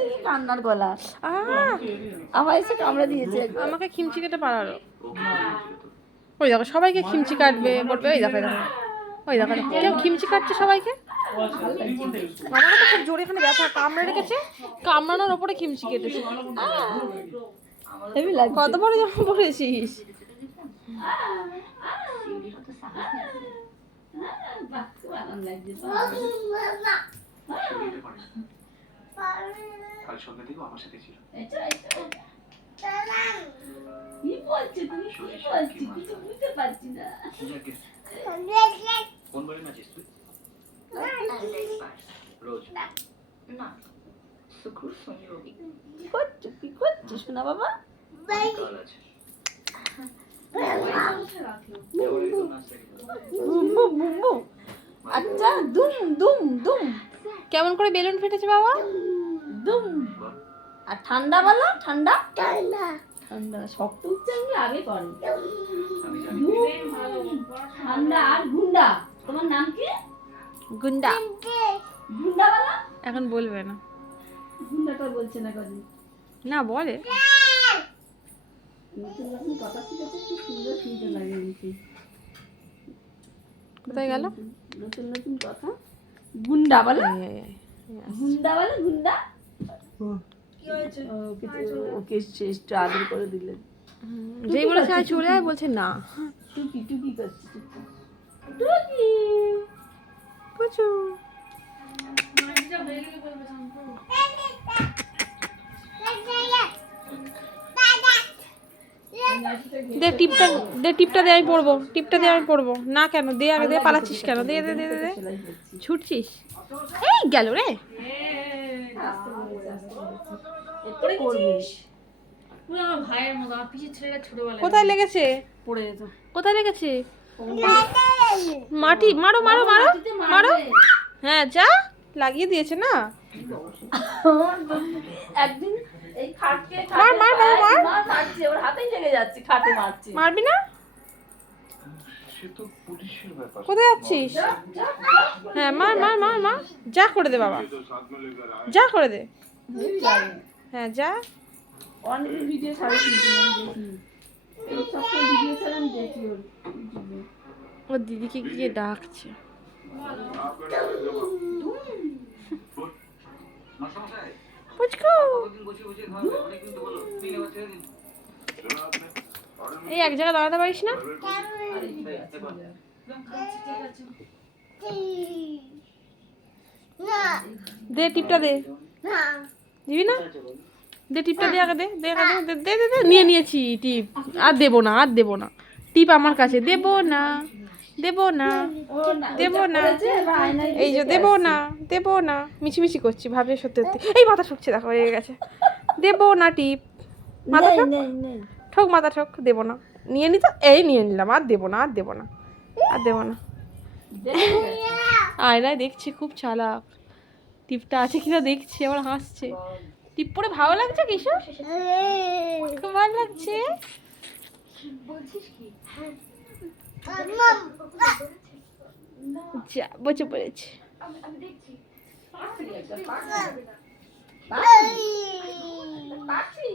দেখি কান্নার গলা। আমার এসে কামড়ে দিয়েছে। আমাকে খিমচি কেটে পালালো। ওই দেখো সবাইকে খিমচি কাটবে বলবে। ওই দেখো দেখো, ওই দেখো কেউ খিমচি কাটছে সবাইকে। আমার তো খুব জোরে এখানে ব্যথা, কামড়ে রেখেছে, কামড়ানোর ওপরে খিমচি কেটেছে। হেভি লাগছে। কত বড় জামা পরেছিস? কাল সন্ধ্যা থেকেও আমার সাথে ছিল। কি বলছো তুমি? কি বলছো? কিছু বুঝতে পারছি না। কোন বারে নাচিস তুই? রোজ না, শুক্র শনি রবি। কি করছো? কি করছো শোনা বাবা? কাল আছে। বুম্বু বুম্বু। আচ্ছা দুম দুম দুম কেমন করে বেলুন ফেটেছে বাবা? দুম। আর ঠান্ডা বলো, ঠান্ডা ঠান্ডা ঠান্ডা। শক্ত উচ্চারণ আগে করে। ঠান্ডা আর গুন্ডা। তোমার নাম কি? গুন্ডা। গুন্ডা বলো। এখন বলবে না। গুন্ডাটা বলছে না কদি। না বলে। নতুন নতুন কথা শিখেছে, খুব সুন্দর শুনতে লাগে আমাকে। কোথায় গেল? নতুন নতুন কথা। গুন্ডা বলো। গুন্ডা বলো, গুন্ডা। কি হয়েছে? ওকে একটু আদর করে দিলেন। যেই বলেছে আয় চলে আয়, বলছে না। টুকি টুকি করছে। টুকি কুচু। দে টিপটা, দে টিপটা দে, আমি পড়বো। টিপটা দে, আমি পড়বো। না কেন? দে আগে, দে। পালাচ্ছিস কেন? দে দে দে দে। ছুটছিস? এই গেল রে। কোথায় লেগেছে? পড়ে যেত। কোথায় লেগেছে? মাটি। মারো মারো মারো মারো। হ্যাঁ যা, লাগিয়ে দিয়েছে না। একদিন এই খাটকে মার মার বাবা মার। মারছে, ওর হাতেই লেগে যাচ্ছে, খাটে মারছে। মারবি না? সে তো পুলিশের ব্যাপার। কোথায় যাচ্ছিস? হ্যাঁ মার মার মার মার। যা করে দে বাবা, যা করে দে। হ্যাঁ যা। অনেক ভিডিও ছাড়ে কিন্তু আমি দেখি। এই সব ভিডিও ছাড়া আমি দেখি ওর ইউটিউবে। ওর দিদিকে গিয়ে ডাকছে। পুচকু। এই এক জায়গায় দাঁড়াতে পারিস না? দে টিপটা দে। দিবি না? দে টিপটা দে আগে, দে দে আগে, দে দে দে দে। নিয়ে নিয়েছি টিপ। আর দেবো না, আর দেবো না। টিপ আমার কাছে। দেবো না, দেবো না, দেবো না। এই যে দেবো না, দেবো না। মিছিমিছি করছি, ভাবছি সত্যি সত্যি। এই মাথা ঠুকছে, দেখো হয়ে গেছে। দেবো না টিপ। মাথা ঠোক, ঠোক মাথা ঠোক। দেবো না। নিয়ে নিত, এই নিয়ে নিলাম। আর দেবো না, আর দেবো না, আর দেবো না। আয়নায় দেখছি, খুব চালাক। টিপটা আছে কিনা দেখছি, আবার হাসছে। টিপ পরে ভালো লাগছে কিশোর? খুব ভালো লাগছে। যা বসে পড়েছে। পাখি।